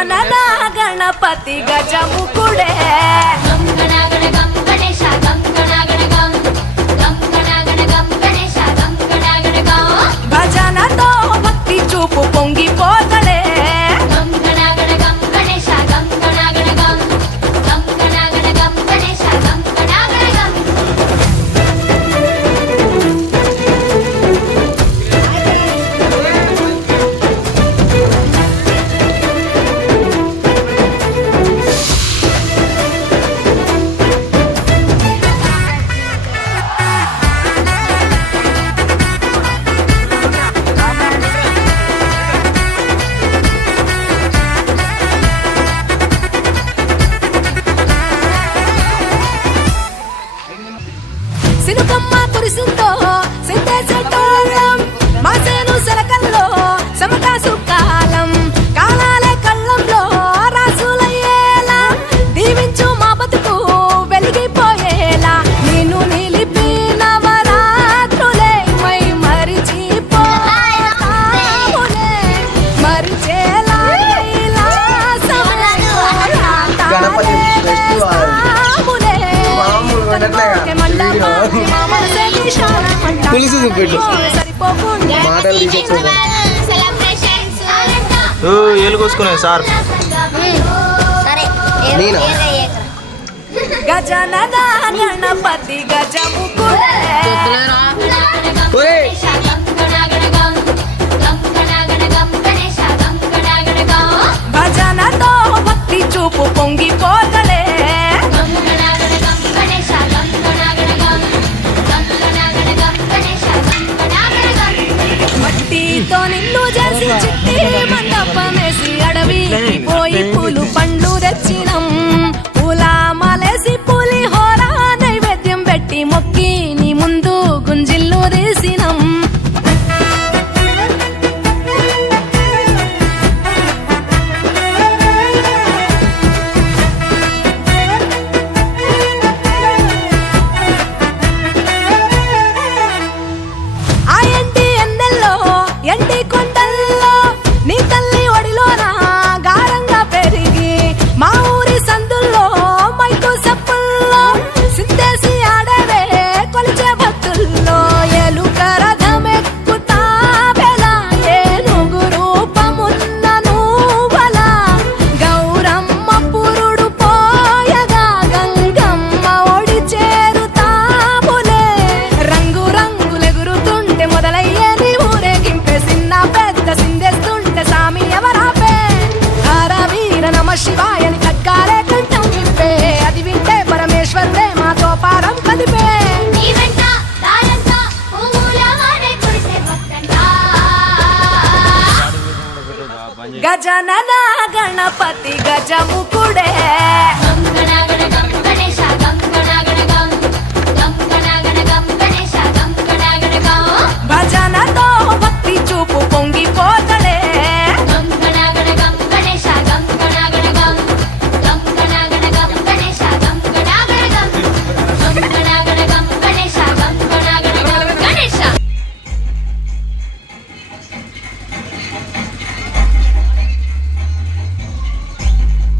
గజానన గణపతి గజముకుడే భజనతో భక్తి చూపు పొంగిపోతలే సినుకమ్మ కురిసిందో సిద్ధేశం మాసేను సరకల్లో సమకాసు కాలం కాలాలే కళ్ళంలో రాసులయ్యేలా దీవించు మా బతుకు వెలిగిపోయేలా నేను నిలిపి నవరాత్రులే మై మరిచిపోలే మరిచేలా గణపతి పులుసు చూపెట్టు మాటలు ఏలు కోసుకునే సార్ గజానన గణపతి గజముకుడే భజనతో భక్తి చూపు పొంగిపోతలే మట్టితో నిన్ను చేసి చిట్టి మండపమేసి అడవికి పోయి పూలు పండ్లు తెచ్చినం పూల మాలేసి పూలి హోర నైవేద్యం పెట్టి మొక్కి నీ ముందు గుంజిల్లు తీసినం ఎండి కొండల్లో నీ తల్లి ఒడిలోన గారంగా పెరిగి మా ఊరి సందుల్లో మైకు సప్పుల్లో సిద్ధేసి ఆడవే కొలిచే భక్తుల్లో ఏలుక రథమెక్కుతా బెలా ఏనుగు రూపమున్న నువ్వల గౌరమ్మ పురుడు పోయగా గంగమ్మ ఒడి చేరుతాములే రంగు రంగులెగురుతుంటే మొదలయ్యే పెద్ద సిందేస్తుంటే సామి ఎవరాపే హరవీర నమ శివాయని కట్కాలే కంఠం విప్పే అది వింటే పరమేశ్వరుడే మాతో పారం కదిపే గజనన గణపతి గజముకుడే